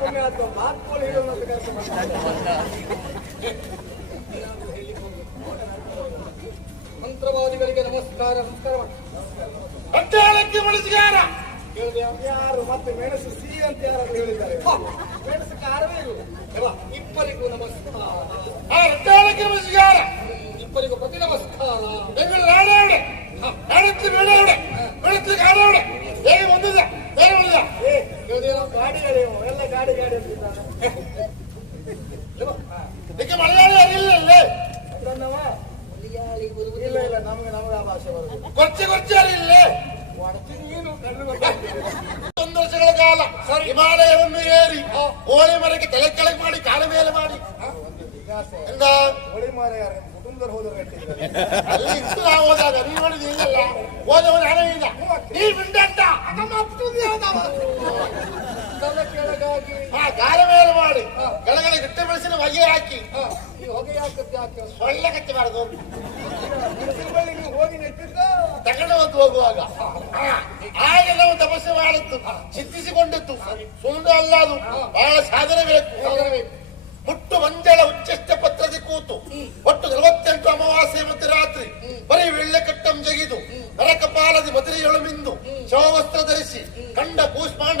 ಅಂತ ಕರ್ಕೊಂಡು ಮಂತ್ರವಾದಿಗಳಿಗೆ ನಮಸ್ಕಾರ ನಮಸ್ಕಾರ. ಅಡ್ಡಾಳಕ್ಕೆ ಬಳಸಿಗಾರ ಯಾರು? ಮತ್ತೆ ಮೆಣಸು ಸಿ ಅಂತ ಯಾರು ಹೇಳಿದ್ದಾರೆ? ಮೆಣಸು ಕಾರವೇ ಇಲ್ಲ ಇಬ್ಬರಿಗೂ ನಮಸ್ಕಾರ. ಅಡ್ಡಾಳಕ್ಕೆ ಬಳಸಿಗಾರ ಇಬ್ಬರಿಗೂ ಪ್ರತಿ ನಮಸ್ಕಾರ. ಬೆಂಗಳೂರು ಆಡಾವಡೆ ಆಡತ್ತು ಬೇಡಾವಡೆ ಬೆಳತ್ತು ಆಡಾವಡೆ ಹೇಗೆ ಬಂದಿದೆ ಬೇರೆ ಉಳಿದ ಏ ಕೇಳಿದೇನೋ ಗಾಡಿಗಳೇನು ಎಲ್ಲ ಗಾಡಿ ಗಾಡಿ ಅಂತಿದ್ದಾನೆ ಇದಕ್ಕೆ ಮಲಯಾಳಿ ಅರಿಲ್ಲಲ್ಲೇ ಅದನ್ನವ ಇಲ್ಲ ಇಲ್ಲ ನಮಗೆ ನಮಗೆ ಆ ಭಾಷೆ ಬರುದು ಕೊಚ್ಚೆ ಕೊಚ್ಚೆ ಅರಿಲ್ಲೇ ಒಡಚಿ ನೀನು ಕಣ್ಣು ಗೊತ್ತಾಗ್ತಿದೆ. ಒಂದು ವರ್ಷಗಳ ಕಾಲ ಹಿಮಾಲಯವನ್ನು ಏರಿ ಹೋಳಿ ಮರಕ್ಕೆ ತಲೆ ಕೆಳಗೆ ಮಾಡಿ ಕಾಲ ಮೇಲೆ ಮಾಡಿ. ಹೋಳಿ ಮಾರ ಯಾರು ಕುಟುಂಬದವ್ರು ಹೋದ್ರು ಅಲ್ಲಿ ಇತ್ತು ನಾವು ಹೋದಾಗ. ನೀವು ನೋಡಿದ ಇಲ್ಲಲ್ಲ ಹೋದವನು ಹಣ ಇಲ್ಲ. ನೀ ಬಿಂಡಂತ ನಮ್ಮ ಅಪ್ಪಂದು ಯಾವ್ದವ? ತಲೆ ಕೆಳಗಾಗಿ ಆ ಕಾಲ ಮೇಲೆ ಮಾಡಿ ಕೆಳಗಡೆ ಗಟ್ಟೆ ಮೆಣಸಿನ ಹೊಗೆ ಹಾಕಿ. ಈ ಹೊಗೆ ಹಾಕಿ ಹಾಕಿ ಸೊಳ್ಳೆ ಕಚ್ಚಿ ಬಾರದು ಮೆಣಸಿನ ನೀವು ಹೋಗಿ ನೆಟ್ಟಿದ್ದ? ತಗೊಂಡು ಹೊತ್ತು ಹೋಗುವಾಗ. ಆಗ ನಾವು ತಪಸ್ಸು ಮಾಡಿತ್ತು. ಚಿಂತಿಸಿಕೊಂಡಿತ್ತು. ಸುಳ್ಳು ಅಲ್ಲ ಅದು. ಬಹಳ ಸಾಧನೆ ಬೇಕು. ಮುಟ್ಟು ಮಂಜಳ ಉಚ್ಚಷ್ಟ ಪತ್ರದಿ ಕೂತು. ಒಟ್ಟು ನಲವತ್ತೆಂಟು ಅಮಾವಾಸ್ಯೆ ಮತ್ತು ರಾತ್ರಿ. ಬರೀ ವೆಳ್ಳೆ ಕಟ್ಟಂ ಜಗಿದು. ನರಕಪಾಲದಿ ಬದರಿಯೊಳಮಿಂದು ಮಿಂದು. ಶವವಸ್ತ್ರ ಧರಿಸಿ. ಕಂಡ ಕೂಷ್ಮಾಂಡ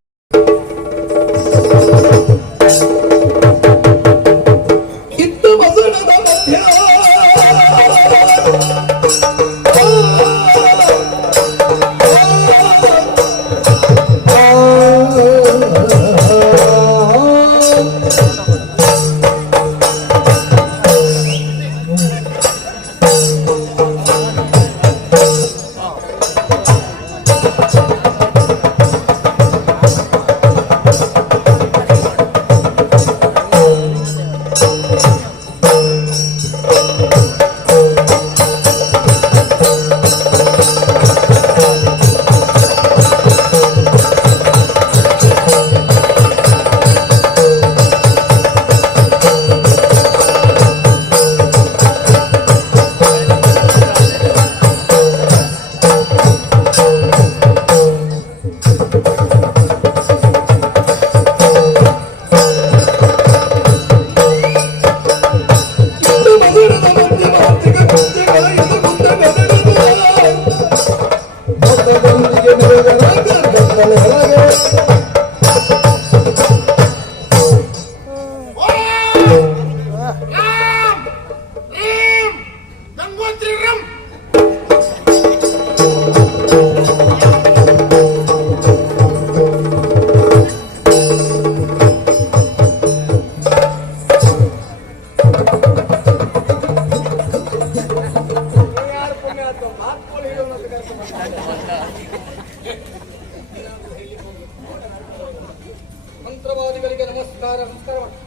ಮಂತ್ರವಾದಿಗಳಿಗೆ ನಮಸ್ಕಾರ ನಮಸ್ಕಾರ. ಮಾಡಿ.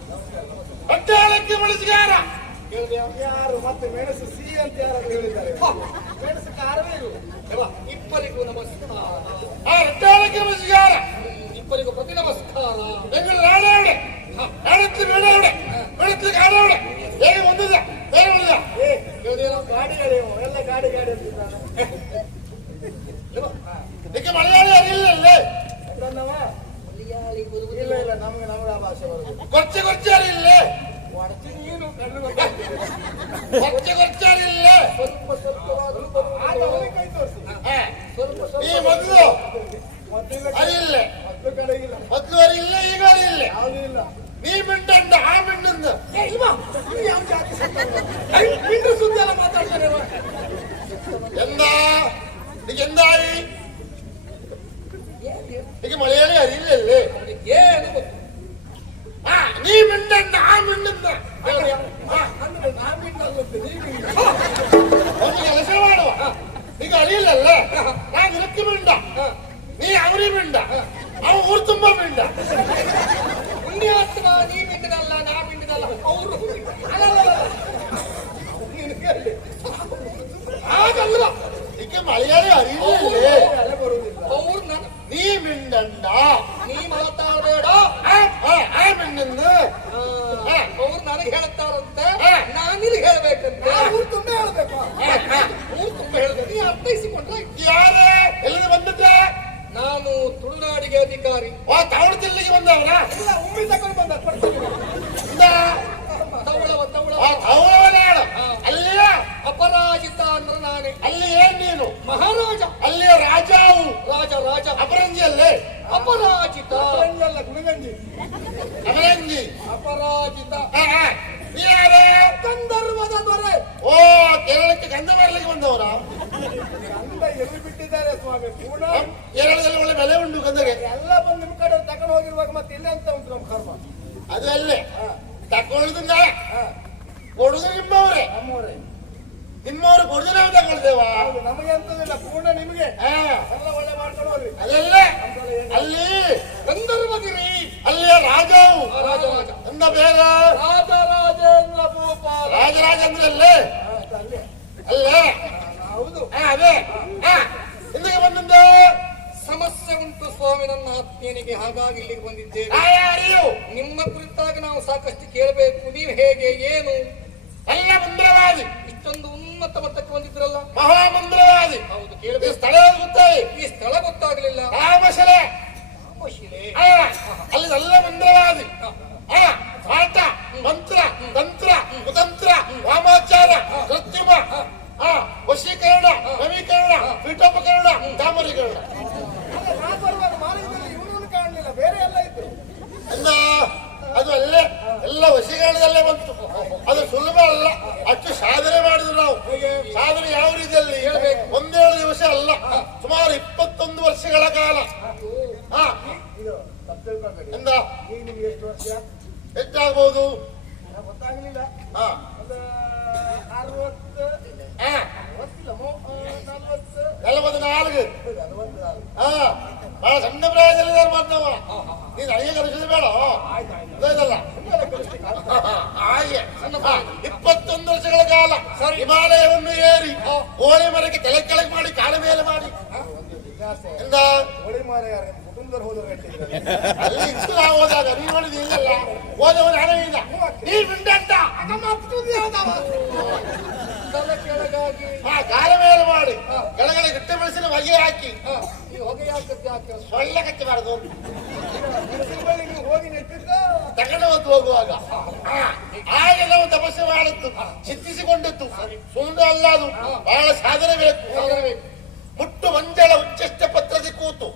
ಅಡ್ಡಾಳಕ್ಕೆ ಬಳಸಿಗಾರ ಯಾರು? ಮತ್ತೆ ಮೆಣಸು ಸಿ ಅಂತ ಯಾರು ಹೇಳಿದ್ದಾರೆ? ಮೆಣಸು ಇರುವುದು ಇಪ್ಪರಿಗೂ ಇಬ್ಬರಿಗೂ ನಮಸ್ಕಾರ. ಆ ಅಡ್ಡಾಳಕ್ಕೆ ಬಳಸಿಗಾರ ಇಬ್ಬರಿಗೂ ಪ್ರತಿ ನಮಸ್ಕಾರ. ಬೆಂಗಳೂರು ಆಡಾವಡೆ ಆಡತ್ತಿ ಬೇಡಾವಡೆ ಬೆಳತ್ತು ಆಡಾವಡೆ ಹೇಗೆ ಬಂದಿದೆ ಬೇರೆ ಉಳಿದ ಏ ಕೇಳಿದೇನೋ ಗಾಡಿಗಳೇನು ಎಲ್ಲ ಗಾಡಿ ಗಾಡಿ ಅಂತಿದ್ದಾನೆ ಇದಕ್ಕೆ ಮಲಯಾಳಿ ಅರಿಲ್ಲಲ್ಲೇ ಅದನ್ನವ ಇಲ್ಲ ಇಲ್ಲ ನಮಗೆ ನಮಗೆ ಆ ಭಾಷೆ ಬರುದು ಕೊಚ್ಚೆ ಕೊಚ್ಚೆ ಅರಿಲ್ಲೇ ಒಡಚಿ ನೀನು ಕಣ್ಣು ಗೊತ್ತಾಗ್ತಿದೆ. ಕೊಚ್ಚೆ ಕೊಚ್ಚೆ ಅರಿಲ್ಲೇ ಸ್ವಲ್ಪ ಸ್ವಲ್ಪವಾದ್ರೂ ಬರುವುದು. ಆಗ ಅವನಿಗೆ ಕೈ ತೋರಿಸಿ ಹಾ. ಸ್ವಲ್ಪ ಈ ಸ್ವಲ್ಪ ಮೊದಲು ಅರಿಲ್ಲೇ ಮೊದಲು ಕಡೆಗಿಲ್ಲ ಮೊದಲು ಅರಿಲ್ಲ ಈಗ ಅರಿಲ್ಲೇ ಯಾವುದೂ ಇಲ್ಲ ನೀ ಮಿಂಡಂಡ ಆ ಮಿಂಡಂದು ಏ, ಇವ, ಇವ ಯಾವ ಜಾತಿ ಸಂತಾನ? ಐ, ಬಿಟ್ಟು ಸುದ್ದಿ ಎಲ್ಲ ಮಾತಾಡ್ತಾನೆ ಇವ. ಎಂದ ಈಗ ಎಂದಾಯಿ ಈಗ ಮಲಯಾಳಿ ಅರಿಲ್ಲಲ್ಲೇ ಏನು ಗೊತ್ತು? ಹಾ ನೀ ಮಿಂಡಂಡ ಆ ಮಿಂಡಂದು ಅಂದ್ರೆ ನಾ ಬಿಟ್ಟಲ್ಲಂತೆ, ನೀ ಬಿಟ್ಟು. ಒಂದು ಕೆಲಸ ಮಾಡುವ ಈಗ ಅರಿಲ್ಲಲ್ಲ ನಾನು ಇದಕ್ಕೆ ಮಿಂಡ ನೀ ಅವರಿ ಮಿಂಡ ಅವ ಊರು ತುಂಬಾ ಮಿಂಡ ಪುಣ್ಯಾತ್ಮ, ನೀ ಬಿಟ್ಟದಲ್ಲ, ನಾ ಬಿಟ್ಟದಲ್ಲ, ಅವ್ರು ಅಲ್ಲಲ್ಲಲ್ಲ. ನೀನು ಕೇಳಿ. ಹಾಗಲ್ಲ ಈಗ ಮಲಯಾಳಿ ಅರಿಲ್ಲಲ್ಲೇ ಅಲೆ ಬರುವುದಿಲ್ಲ. ಅವ್ರು ನನ್ನ ನೀ ಮಿಂಡಂಡ ನೀ ಮಾತಾಡಬೇಡ ಆ ಆ, ಆ ಮಿಂಡಂದು ಅವ್ರು ನನಗೆ ಹೇಳ್ತಾರಂತೆ ಹಾ. ನಾನು ನಿನಗೆ ಹೇಳ್ಬೇಕಂತೆ ಊರು ತುಂಬ ಹೇಳ್ಬೇಕು ಊರು ತುಂಬ ಹೇಳ್ಬೇಕು ನೀ ಅರ್ಥೈಸಿಕೊಂಡ್ರೆ ಯಾರೇ ಎಲ್ಲಿಂದ ಬಂದದ್ದು ಜಿಲ್ಲೆಗೆ ಅಧಿಕಾರಿ. ಆ ತಾವು ಜಿಲ್ಲೆಗೆ ಬಂದವನ? ಇಲ್ಲ ಉಮ್ಮಿ ತಗೊಂಡು ಬಂದ ಅಲ್ಲಿಯ? ಅಪರಾಜಿತ ಅಂದ್ರೆ ನಾನೇ. ಅಲ್ಲಿ ಏನ್ ನೀನು? ಮಹಾರಾಜ. ಅಲ್ಲಿಯ ರಾಜಾವು ರಾಜ ರಾಜ. ಅಪರಂಜಿಯಲ್ಲೇ? ಅಪರಾಜಿತ. ಅಪರಂಜಲ್ಲ ಗುಣಗಂಜಿ. ಅಪರಂಜಿ. ಅಪರಾಜಿತ? ಗಂಧರ್ವದ ದೊರೆ. ಓ ಕೇರಳಕ್ಕೆ ಗಂಧ ಬಂದವರಾ ಬಂದವರ ಬಿಟ್ಟಿದ್ದಾರೆ ಸ್ವಾಮಿ. ಪೂರ್ಣ ಕೇರಳದಲ್ಲಿ ಒಳ್ಳೆ ಬೆಲೆ ಉಂಟು ಕಂದಗೆ ಎಲ್ಲ ಬಂದು ನಿಮ್ ಕಡೆ ತಗೊಂಡು ಹೋಗಿರುವಾಗ ಮತ್ತೆ ಇಲ್ಲ ಅಂತ ಉಂಟು ನಮ್ಮ ಕರ್ಮ. ಅದು ಅಲ್ಲೇ. ಹಾ, ಕೊಡುದು ನಿಮ್ಮವ್ರೆ. ನಮ್ಮವರೇ. ನಿಮ್ಮವ್ರು ಕೊಡುದು ನಾವು ತಗೊಳ್ತೇವ ನಮಗೆ ಅಂತದಿಲ್ಲ ಪೂರ್ಣ ನಿಮಗೆ. ಎಲ್ಲ ಒಳ್ಳೆ ಮಾಡ್ಕೊಂಡು ಹೋಗ್ರಿ. ಅದೆಲ್ಲ? ಅಲ್ಲಿ ಗಂಧರ್ವಗಿರಿ ಅಲ್ಲಿಯ ರಾಜಾವು. ರಾಜ ರಾಜ ಅಂದ ಬೇಗ? ರಾಜ ರಾಜೇಂದ್ರ ಭೂಪಾಲ ರಾಜರಾಜ ಅಂದ್ರೆ ಅಲ್ಲೇ ಅಲ್ಲೇ? ಅಲ್ಲೇ ಹೌದು. ಅದೇ. ಹಾ ಹಿಂದಿಗೆ ಸಮಸ್ಯೆ ಉಂಟು ಸ್ವಾಮಿ ನನ್ನ ಆತ್ಮೀಯನಿಗೆ. ಹಾಗಾಗಿ ಇಲ್ಲಿಗೆ ಬಂದಿದ್ದೇವೆ. ನಿಮ್ಮ ಕುರಿತಾಗಿ ನಾವು ಸಾಕಷ್ಟು ಕೇಳಬೇಕು. ನೀವು ಹೇಗೆ ಏನು? ಅಲ್ಲ ಮಂತ್ರವಾದಿ. ಇಷ್ಟೊಂದು ಉನ್ನತ ಮಟ್ಟಕ್ಕೆ ಬಂದಿದ್ರಲ್ಲ? ಮಹಾಮಂದಿರವಾದಿ ಹೌದು ಈ ಕೇಳಬೇಕು ಸ್ಥಳ ಗೊತ್ತಾಗಿ ಈ ಸ್ಥಳ ಗೊತ್ತಾಗ್ಲಿಲ್ಲ. ರಾಮಶಿಲೆ ರಾಮಶಿಲೆ ಅಲ್ಲಿ ಎಲ್ಲ ಮಂತ್ರವಾದಿ. ಪಾಠ ಮಂತ್ರ ತಂತ್ರ ಕುತಂತ್ರ ವಾಮಾಚಾರ ಕೃತ್ರಿಮ. ವಶೀಕರಣ. ಪೀಠೋಪಕರಣ ತಾಮರೀಕರಣ ಅಲ್ಲ, ಅದು ಅಲ್ಲೇ ಎಲ್ಲ ವಶೀಕರಣದಲ್ಲೇ ಬಂತು. ಅದು ಸುಲಭ ಅಲ್ಲ. ಅಷ್ಟು ಸಾಧನೆ ಮಾಡಿದ್ರು ನಾವು. ಸಾಧನೆ ಯಾವ ರೀತಿಯಲ್ಲಿ? ಒಂದೇಳು ದಿವಸ ಅಲ್ಲ. ಸುಮಾರು ಇಪ್ಪತ್ತೊಂದು ವರ್ಷಗಳ ಕಾಲ. ಹಾ. ಎಂದ? ಎಷ್ಟಾಗ್ಬೋದು ಗೊತ್ತಾಗ್ಲಿಲ್ಲ. ಹಾ ಒಂದು ಅರವತ್ತು ಹಾ ಗೊತ್ತಿಲ್ಲ ಮೂ- ಆ, ನಲ್ವತ್ತು ನಲವತ್ತು ನಾಲ್ಕು ನಲ್ವತ್ತು ನಾಲ್ಕು. ಹಾ ಬಹಳ ಸಣ್ಣ ಪ್ರಾಯದಲ್ಲಿ ಮಾತವ ನೀನು ಅಡಿಗೆ ಕಲಿಸಿದ ಬೇಡ ಇದಲ್ಲ ನಿಮ್ಗೆಲ್ಲ ಕಲಿಸ್ಲಿಕ್ಕೆ ಆಗ್ತದೆ. ಹಾಗೆ ಹಾ, ಇಪ್ಪತ್ತೊಂದು ವರ್ಷಗಳ ಕಾಲ ಹಿಮಾಲಯವನ್ನು ಏರಿ ಹೋಳಿ ಮರಕ್ಕೆ ತಲೆ ಕೆಳಗೆ ಮಾಡಿ ಕಾಲ ಮೇಲೆ ಮಾಡಿ. ಎಂದ? ಹೋಳಿ ಮಾರ ಕುಟುಂಬದವ್ರು ಅಲ್ಲಿ ನಾವು ಹೋದಾಗ ನೀನು ನೋಡಿದ ಇಲ್ಲಲ್ಲ ಹೋದವನು ಹಣ ಇಲ್ಲ ನೀ ಬಿಂಡಂತ ಕಾಲ ಮೇಲೆ ಮಾಡಿ. ಕೆಳಗಡೆ ಗಿಟ್ಟೆ ಮೆಣಸಿನ ಹೊಗೆ ಹಾಕಿ. ಹೊಗೆ ಹಾಕಿ ಸೊಳ್ಳೆ ಕಚ್ಚಬಾರದು. ಹೋಗಿ ನೆಟ್ಟಿದ್ದ? ತಗೊಂಡು ಹೊತ್ತು ಹೋಗುವಾಗ ಆ, ಆಗ ನಾವು ತಪಸ್ಸೆ ಮಾಡುತ್ತು ಚಿತ್ತಿಸಿಕೊಂಡಿತ್ತು ಸುಂದರ ಅಲ್ಲ ಅದು. ಬಹಳ ಸಾಧನೆ ಬೇಕು. ಮುಟ್ಟು ಮಂಜಳ ಉಚ್ಚಷ್ಟ ಪತ್ರದಿ ಕೂತು.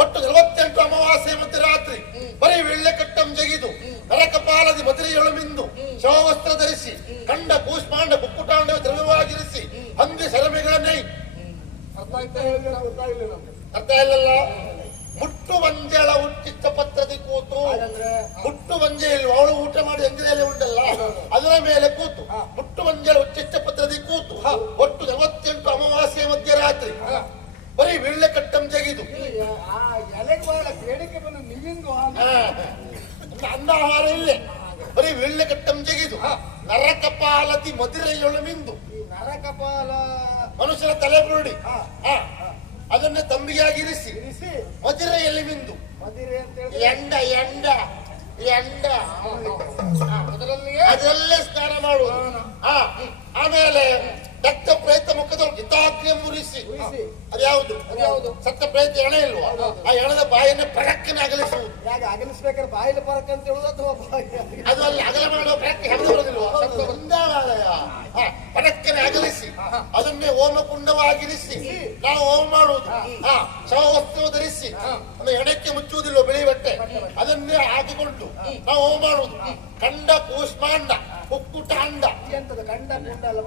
ಒಟ್ಟು ನಲವತ್ತೆಂಟು ಅಮಾವಾಸ್ಯೆ ಮತ್ತೆ ರಾತ್ರಿ. ಬರೀ ವೆಳ್ಳೆ ಕಟ್ಟಂ ಜಗಿದು. ನರಕಪಾಲದಿ ಮದುರೆಯೊಳು ಮಿಂದು. ಶವವಸ್ತ್ರ ಧರಿಸಿ. ಕಂಡ ಕೂಷ್ಮಾಂಡ ಕುಕ್ಕುಟಾಂಡ ದ್ರವ್ಯವಾಗಿರಿಸಿ ಹಂದಿ ಸರಮೆಗಳ ನೈ. ಅರ್ಥ ಇಲ್ಲಲ್ಲ? ಮುಟ್ಟು ಮಂಜಳ ಉಚ್ಚಿಷ್ಟ ಪತ್ರದಿ ಕೂತು. ಮುಟ್ಟು ಮಂಜೆ ಇಲ್ವ? ಅವಳು ಊಟ ಮಾಡಿ ಅಂಗಡಿಯಲ್ಲಿ ಉಂಟಲ್ಲ? ಅದರ ಮೇಲೆ ಇರಿಸಿ. ಮದುರೆಯಲ್ಲಿ ಹೇಳಿ ಎಂಡ ಎಂಡ ಎಂಡ. ಅದರಲ್ಲಿ ಸ್ನಾನ ಮಾಡುವುದು. ಹಾ ಆಮೇಲೆ ದತ್ತ ಪ್ರೇತ ಮುಖದಲ್ಲಿ ಹಿತಾಗ್ನಿಯ ಮುರಿಸಿ. ಅದ್ಯಾವುದು? ಅದ್ಯಾವುದು? ಸತ್ತ ಪ್ರೇತ ಎಣೆ ಇಲ್ವಾ? ಆ ಎಣದ ಬಾಯನ್ನ ಪರಕ್ಕನೆ ಅಗಲಿಸುವುದು. ಅಗಲಿಸ್ಬೇಕಾದ್ರೆ ಬಾಯಿಲಿ ಪರಕ್ ಅಂತ ಹೇಳುದು ಅಥವಾ ಅದು ಅಲ್ಲಿ ಅಗಲ ಮಾಡುವ ಪ್ರಯತ್ನ ಹೆಣದು ಬರೋದಿಲ್ವಾ? ಪರಕ್ಕನೆ ಅಗಲಿಸಿ. ಅದನ್ನೇ ಓಮ ಕುಂಡವಾಗಿರಿಸಿ. ನಾವು ಓಮ ಮಾಡುವುದು. ಹಾ ವಸ್ತು ಧರಿಸಿ. ಅಂದ್ರೆ ಎಣಕ್ಕೆ ಮುಚ್ಚುವುದಿಲ್ಲ ಬಿಳಿ ಬಟ್ಟೆ? ಅದನ್ನೇ ಹಾಕಿಕೊಂಡು ನಾವು ಓಮ ಮಾಡುವುದು. ಕಂಡ ಕೂಷ್ಮಾಂಡ ಕುಕ್ಕುಟಾಂಡ. ಎಂತದ? ಕಂಡ ಕುಂಡ ಎಲ್ಲ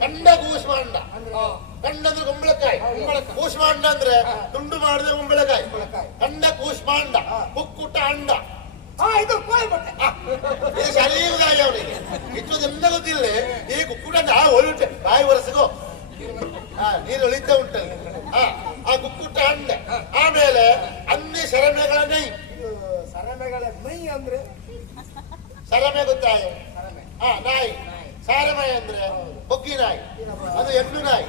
ಗಂಡ ಕೂಸ್ಮಾಂಡ. ಗಂಡ ಅಂದ್ರೆ ಕುಂಬಳಕಾಯಿ. ಕೂಸ್ಮಾಂಡ ಅಂದ್ರೆ ತುಂಡು ಮಾಡಿದ ಕುಂಬಳಕಾಯಿ. ಗಂಡ ಕೂಸ್ಮಾಂಡ. ಕುಕ್ಕುಟ ಅಂಡ. ಇದು ಶರೀರದಾಯ ಅವನಿಗೆ. ಇಟ್ಟು ನಿಮ್ದ ಗೊತ್ತಿಲ್ಲ. ಈ ಕುಕ್ಕುಟ ಆ ಒಳಿಟೆ ಬಾಯಿ ಒರೆಸಿಗೋ ನೀರು ಒಳಿತಾ ಉಂಟಲ್ಲಿ ಹಾ ಆ ಕುಕ್ಕುಟ ಅಂಡ. ಆಮೇಲೆ ಅನ್ನಿ ಶರಮೆಗಳ ನೈ ಶರಮೆಗಳ ನೈ ಅಂದ್ರೆ? ಶರಮೆ ಗೊತ್ತಾಯ? ಹಾ ನಾಯಿ. ಸಾರಮಯ ಅಂದ್ರೆ ಬೊಗ್ಗಿ ನಾಯಿ. ಅದು ಹೆಣ್ಣು ನಾಯಿ.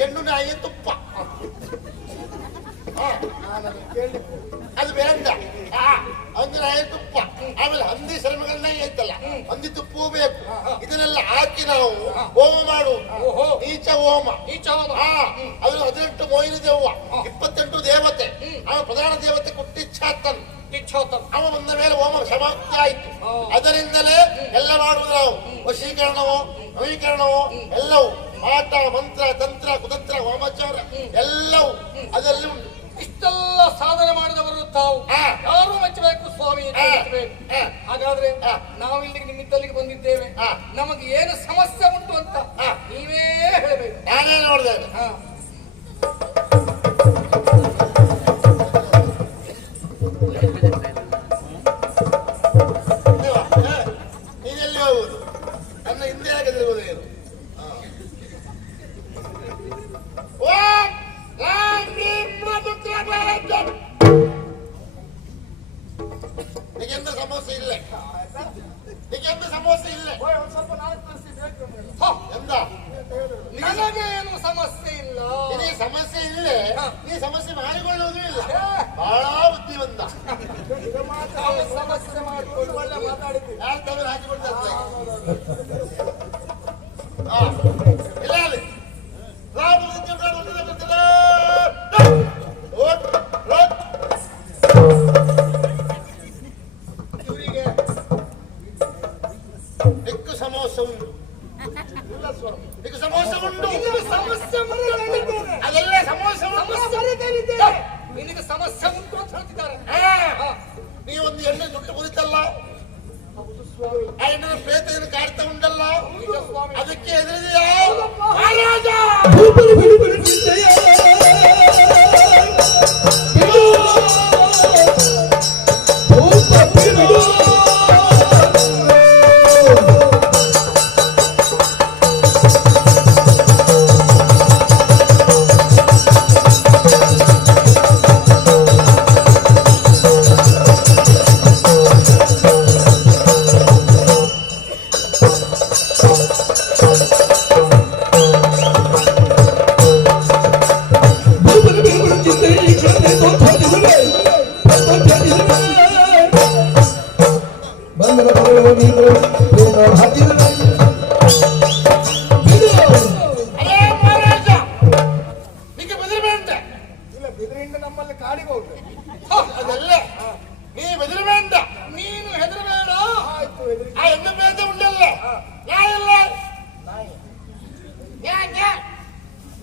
ಹೆಣ್ಣು ನಾಯಿ ತುಪ್ಪ. ಅದು ಬೇಡ ಒಂದು ನಾಯಿ ತುಪ್ಪ. ಆಮೇಲೆ ಹಂದಿ ಶ್ರಮಗಳ ನಾಯಿ ಐತಲ್ಲ ಹಂದಿ ತುಪ್ಪ ಬೇಕು. ಇದನ್ನೆಲ್ಲ ಹಾಕಿ ನಾವು ಹೋಮ ಮಾಡು. ನೀಚ ಹೋಮ. ನೀಚ ಹೋಮ. ಆ ಅದು ಹದಿನೆಂಟು ಮೋಹಿನಿ ದೇವ ಇಪ್ಪತ್ತೆಂಟು ದೇವತೆ. ಆ ಪ್ರಧಾನ ದೇವತೆ ಕುಟ್ಟಿಚ್ಛಾತನ್ ಅವ ಬಂದ ಮೇಲೆ ಹೋಮ ಸಮಾಪ್ತಿ ಆಯ್ತು. ಅದರಿಂದಲೇ ಎಲ್ಲ ಮಾಡುವುದು ನಾವು. ವಶೀಕರಣವೋ ನವೀಕರಣವೋ ಎಲ್ಲವೂ ಆಟ ಮಂತ್ರ ತಂತ್ರ ಕುತಂತ್ರ ವಾಮಾಚಾರ ಎಲ್ಲವೂ ಅದರಲ್ಲಿ ಉಂಟು ಇಷ್ಟೆಲ್ಲ ಸಾಧನೆ ಮಾಡಿದವರು ತಾವು. ಯಾರು ಮೆಚ್ಚಬೇಕು ಸ್ವಾಮಿ. ಹಾಗಾದ್ರೆ ಹಾ. ನಾವು ಇಲ್ಲಿಗೆ ನಿಮಿತ್ತಲ್ಲಿಗೆ ಬಂದಿದ್ದೇವೆ. ನಮಗೆ ಏನು ಸಮಸ್ಯೆ ಉಂಟು ಅಂತ. ನೀವೇ ಹೇಳಬೇಕು ನಾನೇ ನೋಡಿದ್ದೇನೆ ಸಮಸ್ಯೆ ಇಲ್ಲ ನಿಗೆಂತ ಸಮಸ್ಯೆ ಇಲ್ಲ ಸ್ವಲ್ಪ ನಾಲ್ಕು ಪರಿಸ್ಥಿತಿ ಬೇಕು. ಹ, ಎಂದ? ನನಗೇನು ಸಮಸ್ಯೆ ಇಲ್ಲ. ನಿನಗೆ ಸಮಸ್ಯೆ ಇಲ್ಲೇ. ನೀ ಸಮಸ್ಯೆ ಮಾಡಿಕೊಳ್ಳುವುದೂ ಇಲ್ಲ. ಪ್ರೇತ ಕಾಡ್ತಾ ಉಂಟಲ್ಲ? ಅದಕ್ಕೆ ಎದುರಿದೆಯಾ ಕಾಡಿಗೆ ಹೋಗ್ಬೇಕು ಅದಲ್ಲ. ನೀ ಹೆದರಬೇಡ. ನೀನು ಹೆದರಬೇಡ. ಆಯ್ತು ಆ ಎಣ್ಣೆ ಪ್ರೇತ ಉಂಟಲ್ಲ. ನಾ ಇಲ್ಲ. ಯಾ, ಯಾ.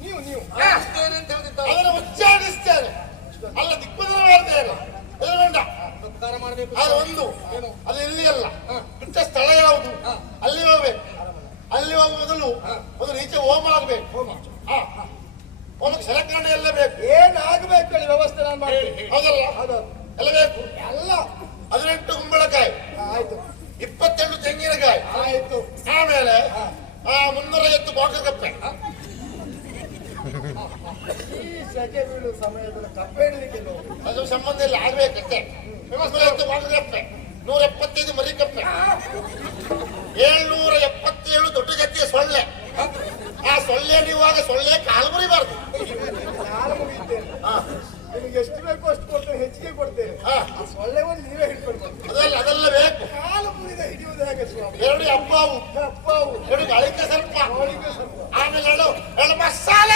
ನೀವು ನೀವು. ಅದನ್ನು ಉಚ್ಚಾರಿಸ್ತೇನೆ ಅಲ್ಲ ದಿಗ್ಬಂಧನ ಮಾಡ್ತೇನೆ ಬೆದರಬೇಡ ಉಪಕಾರ ಮಾಡಬೇಕು. ಅದು ಒಂದು ಏನು? ಅದು ಇಲ್ಲಿ ಅಲ್ಲ. ಬಿಟ್ಟ ಸ್ಥಳ ಯಾವುದು. ಅಲ್ಲಿ ಹೋಗ್ಬೇಕು. ಅಲ್ಲಿ ಹೋಗುವ ಮೊದಲು ಮೊದಲು ಈಚೆ ಹೋಮ ಆಗ್ಬೇಕು. ಹೋಮ. ಹಾ ಹೋಮಕ್ಕೆ ಸಲಕರಣೆ ಎಲ್ಲ ಬೇಕು ಏನ್ ಆಗ್ಬೇಕು ಹೇಳಿ ವ್ಯವಸ್ಥೆ ನಾನು ಮಾಡ್ತೀನಿ ಹೌದಲ್ಲ ಎಲ್ಲ ಬೇಕು ಎಲ್ಲ. ಹದಿನೆಂಟು ಕುಂಬಳಕಾಯಿ. ಆಯ್ತು. ಇಪ್ಪತ್ತೆಂಟು ತೆಂಗಿನಕಾಯಿ. ಆಯ್ತು. ಆಮೇಲೆ ಆ ಮುನ್ನೂರ ಐವತ್ತು ಬಾಕ ಕಪ್ಪೆ. ಈ ಸೆಕೆ ಬೀಳುವ ಸಮಯದಲ್ಲಿ ಕಪ್ಪೆ ಹಿಡ್ಲಿಕ್ಕೆ ಹೋಗಿ ಅದು ಸಂಬಂಧ ಇಲ್ಲ ಆಗ್ಬೇಕಷ್ಟೇ. ಮುನ್ನೂರ ಬಾಟಲ್ ಕಪ್ಪೆ. ನೂರ ಎಪ್ಪತ್ತೈದು ಮರಿ ಕಪ್ಪೆ. ಏಳ್ನೂರ ಎಪ್ಪತ್ತೇಳು ದೊಡ್ಡ ಗತ್ತಿಯ ಸೊಳ್ಳೆ. ಆ ಸೊಳ್ಳೆ ನೀವಾಗ ಸೊಳ್ಳೆ ಕಾಲು ಮುರಿಬಾರ್ದು. ನಾನು ಮುರಿಯುತ್ತೆ ನಿಮಗೆ ಎಷ್ಟು ಬೇಕೋ? ಕೊಡ್ತೇನೆ. ಆ ಸೊಳ್ಳೆವನ್ನು ನೀವೇ ಹಿಡ್ಕೊಳ್ಬೋದು ಅದೆಲ್ಲ ಅದೆಲ್ಲ ಬೇಕು. ಕಾಲು ಮುರಿದ ಹಿಡಿಯುವುದು ಹೇಗೆ ಸ್ವಾಮಿ? ಎರಡು ಹಬ್ಬವು. ಅಪ್ಪಾವು ಎರಡು ಗಳಿಕೆ ಸ್ವಲ್ಪ. ಅವಳಿಗೆ ಸ್ವಲ್ಪ. ಆಮೇಲೆ ಮಸಾಲೆ.